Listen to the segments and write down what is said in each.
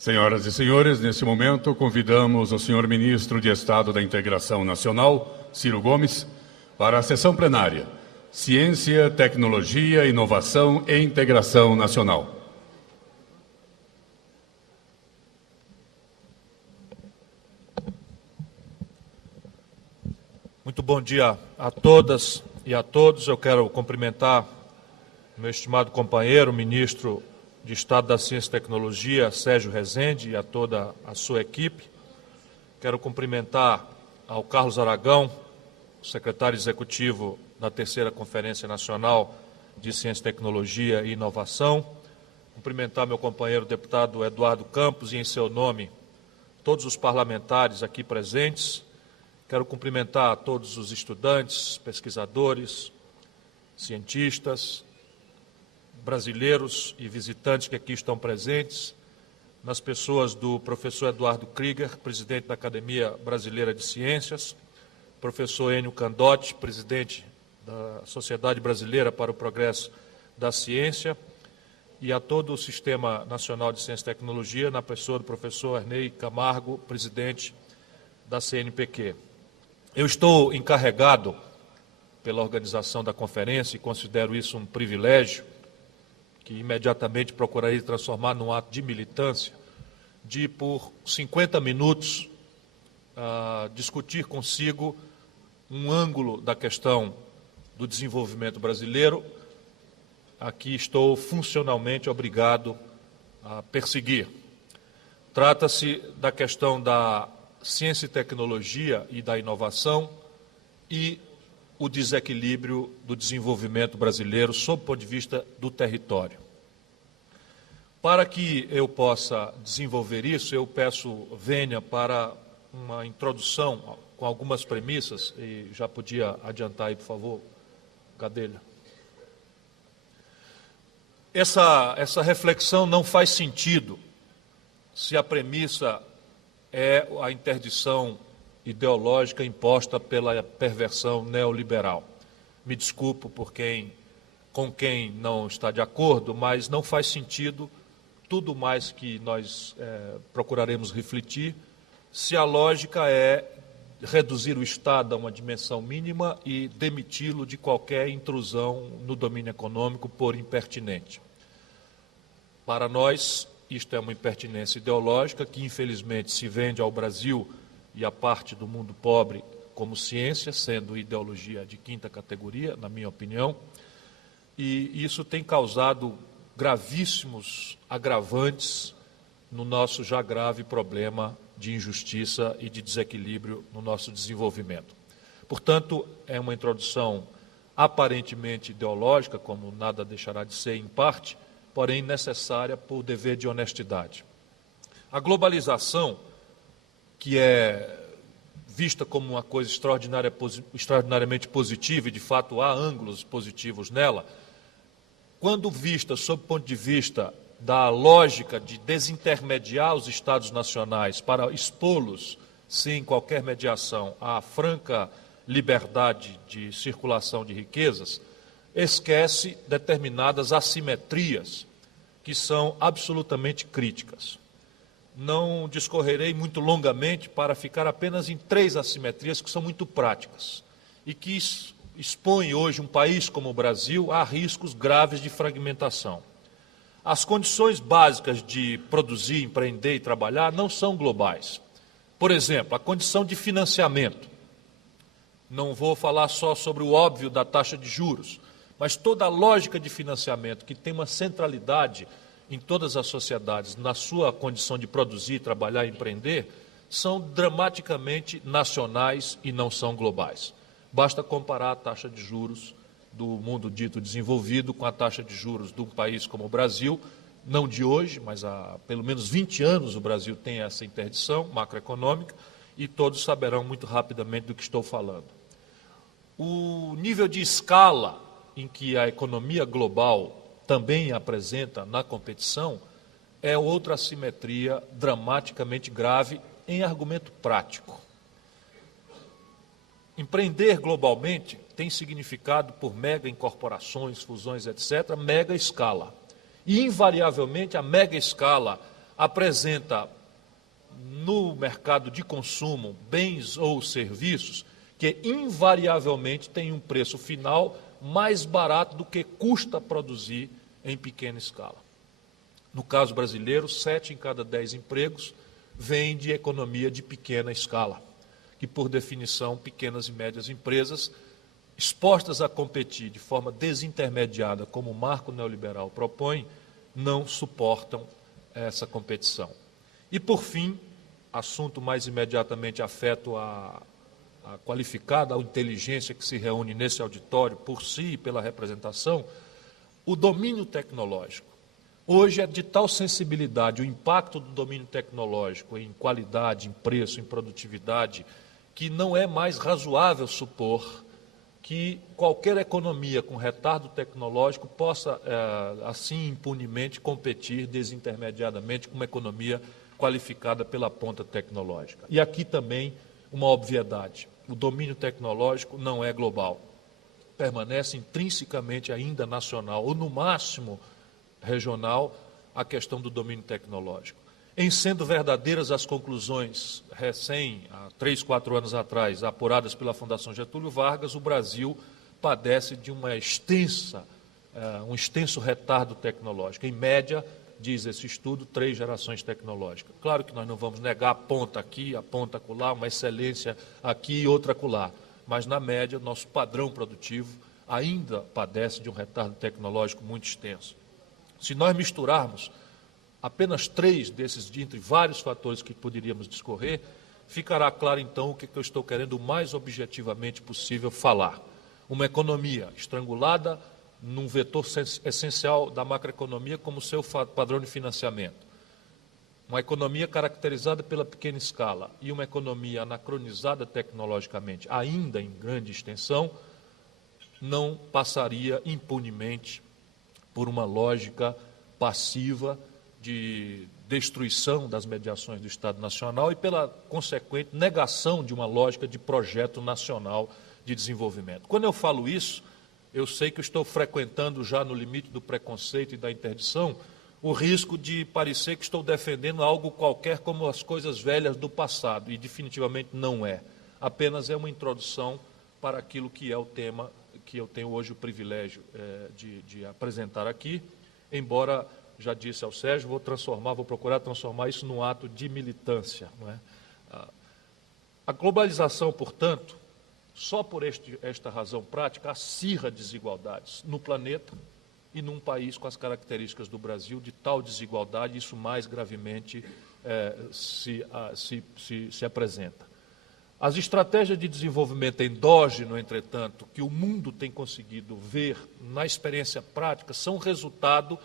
Senhoras e senhores, nesse momento convidamos o senhor Ministro de Estado da Integração Nacional, Ciro Gomes, para a sessão plenária. Ciência, Tecnologia, Inovação e Integração Nacional. Muito bom dia a todas e a todos. Eu quero cumprimentar meu estimado companheiro, ministro de Estado da Ciência e Tecnologia, Sérgio Rezende, e a toda a sua equipe. Quero cumprimentar ao Carlos Aragão, secretário executivo da terceira Conferência Nacional de Ciência, Tecnologia e Inovação. Cumprimentar meu companheiro deputado Eduardo Campos e, em seu nome, todos os parlamentares aqui presentes. Quero cumprimentar todos os estudantes, pesquisadores, cientistas, brasileiros e visitantes que aqui estão presentes, nas pessoas do professor Eduardo Krieger, presidente da Academia Brasileira de Ciências, professor Enio Candotti, presidente da Sociedade Brasileira para o Progresso da Ciência, e a todo o Sistema Nacional de Ciência e Tecnologia, na pessoa do professor Arnei Camargo, presidente da CNPq. Eu estou encarregado pela organização da conferência, e considero isso um privilégio, que imediatamente procurarei transformar num ato de militância, de, por 50 minutos, discutir consigo um ângulo da questão do desenvolvimento brasileiro, a que estou funcionalmente obrigado a perseguir. Trata-se da questão da ciência e tecnologia e da inovação e o desequilíbrio do desenvolvimento brasileiro sob o ponto de vista do território. Para que eu possa desenvolver isso, eu peço vênia para uma introdução com algumas premissas, e já podia adiantar aí, por favor, Gadelha. Essa reflexão não faz sentido se a premissa é a interdição ideológica imposta pela perversão neoliberal. Me desculpo com quem não está de acordo, mas não faz sentido tudo mais que nós procuraremos refletir, se a lógica é reduzir o Estado a uma dimensão mínima e demiti-lo de qualquer intrusão no domínio econômico por impertinente. Para nós, isto é uma impertinência ideológica que, infelizmente, se vende ao Brasil e a parte do mundo pobre como ciência, sendo ideologia de quinta categoria, na minha opinião, e isso tem causado gravíssimos agravantes no nosso já grave problema de injustiça e de desequilíbrio no nosso desenvolvimento. Portanto, é uma introdução aparentemente ideológica, como nada deixará de ser em parte, porém necessária por dever de honestidade. A globalização, que é vista como uma coisa extraordinariamente positiva, e de fato há ângulos positivos nela, quando vista sob o ponto de vista da lógica de desintermediar os Estados nacionais para expô-los, sem qualquer mediação, à franca liberdade de circulação de riquezas, esquece determinadas assimetrias que são absolutamente críticas. Não discorrerei muito longamente para ficar apenas em 3 assimetrias que são muito práticas e que expõem hoje um país como o Brasil a riscos graves de fragmentação. As condições básicas de produzir, empreender e trabalhar não são globais. Por exemplo, a condição de financiamento. Não vou falar só sobre o óbvio da taxa de juros, mas toda a lógica de financiamento que tem uma centralidade em todas as sociedades, na sua condição de produzir, trabalhar e empreender, são dramaticamente nacionais e não são globais. Basta comparar a taxa de juros do mundo dito desenvolvido com a taxa de juros de um país como o Brasil, não de hoje, mas há pelo menos 20 anos o Brasil tem essa interdição macroeconômica e todos saberão muito rapidamente do que estou falando. O nível de escala em que a economia global também apresenta na competição é outra assimetria dramaticamente grave em argumento prático. Empreender globalmente tem significado, por mega incorporações, fusões, etc., mega escala. E, invariavelmente, a mega escala apresenta no mercado de consumo bens ou serviços que invariavelmente tem um preço final mais barato do que custa produzir em pequena escala. No caso brasileiro, 7 em cada 10 empregos vêm de economia de pequena escala, que por definição pequenas e médias empresas expostas a competir de forma desintermediada, como o marco neoliberal propõe, não suportam essa competição. E por fim, assunto mais imediatamente afeto a qualificada inteligência que se reúne nesse auditório, por si e pela representação, o domínio tecnológico. Hoje é de tal sensibilidade o impacto do domínio tecnológico em qualidade, em preço, em produtividade, que não é mais razoável supor que qualquer economia com retardo tecnológico possa, assim, impunemente competir desintermediadamente com uma economia qualificada pela ponta tecnológica. E aqui também uma obviedade: o domínio tecnológico não é global, permanece intrinsecamente ainda nacional, ou no máximo regional, a questão do domínio tecnológico. Em sendo verdadeiras as conclusões há 3, 4 anos atrás, apuradas pela Fundação Getúlio Vargas, o Brasil padece de um extenso retardo tecnológico. Em média, diz esse estudo, 3 gerações tecnológicas. Claro que nós não vamos negar a ponta aqui, a ponta acolá, uma excelência aqui e outra acolá, mas na média, nosso padrão produtivo ainda padece de um retardo tecnológico muito extenso. Se nós misturarmos apenas 3 desses, entre vários fatores que poderíamos discorrer, ficará claro então o que eu estou querendo o mais objetivamente possível falar. Uma economia estrangulada num vetor essencial da macroeconomia como seu padrão de financiamento. Uma economia caracterizada pela pequena escala e uma economia anacronizada tecnologicamente, ainda em grande extensão, não passaria impunemente por uma lógica passiva de destruição das mediações do Estado Nacional e pela consequente negação de uma lógica de projeto nacional de desenvolvimento. Quando eu falo isso, eu sei que eu estou frequentando já no limite do preconceito e da interdição o risco de parecer que estou defendendo algo qualquer como as coisas velhas do passado, e definitivamente não é. Apenas é uma introdução para aquilo que é o tema que eu tenho hoje o privilégio de apresentar aqui, embora, já disse ao Sérgio, vou procurar transformar isso num ato de militância. Não é? A globalização, portanto, só por esta razão prática, acirra desigualdades no planeta e num país com as características do Brasil, de tal desigualdade, isso mais gravemente se apresenta. As estratégias de desenvolvimento endógeno, entretanto, que o mundo tem conseguido ver na experiência prática, são resultado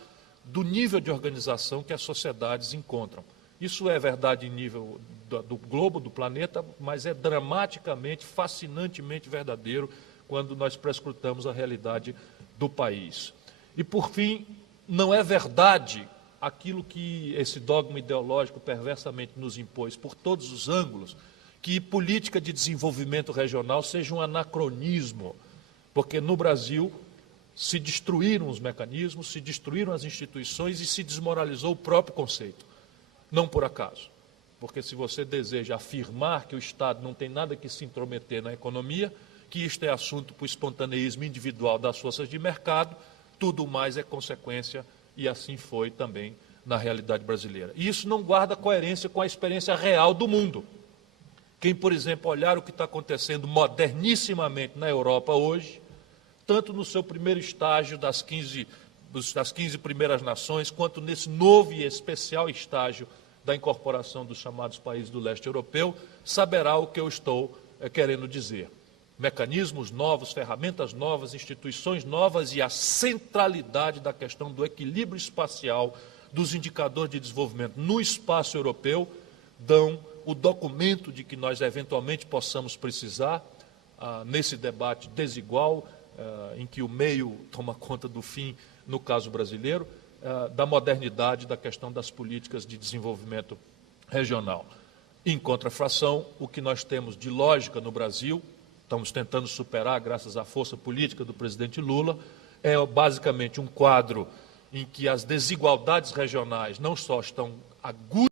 do nível de organização que as sociedades encontram. Isso é verdade em nível do globo, do planeta, mas é dramaticamente, fascinantemente verdadeiro quando nós prescrutamos a realidade do país. E, por fim, não é verdade aquilo que esse dogma ideológico perversamente nos impôs por todos os ângulos, que política de desenvolvimento regional seja um anacronismo, porque no Brasil se destruíram os mecanismos, se destruíram as instituições e se desmoralizou o próprio conceito. Não por acaso, porque se você deseja afirmar que o Estado não tem nada que se intrometer na economia, que isto é assunto para o espontaneísmo individual das forças de mercado, tudo mais é consequência, e assim foi também na realidade brasileira. E isso não guarda coerência com a experiência real do mundo. Quem, por exemplo, olhar o que está acontecendo modernissimamente na Europa hoje, tanto no seu primeiro estágio das 15 primeiras nações, quanto nesse novo e especial estágio da incorporação dos chamados países do leste europeu, saberá o que eu estou querendo dizer. Mecanismos novos, ferramentas novas, instituições novas e a centralidade da questão do equilíbrio espacial dos indicadores de desenvolvimento no espaço europeu dão o documento de que nós eventualmente possamos precisar nesse debate desigual, em que o meio toma conta do fim, no caso brasileiro, da modernidade da questão das políticas de desenvolvimento regional. Em contrafração, o que nós temos de lógica no Brasil, estamos tentando superar graças à força política do presidente Lula, é basicamente um quadro em que as desigualdades regionais não só estão aguda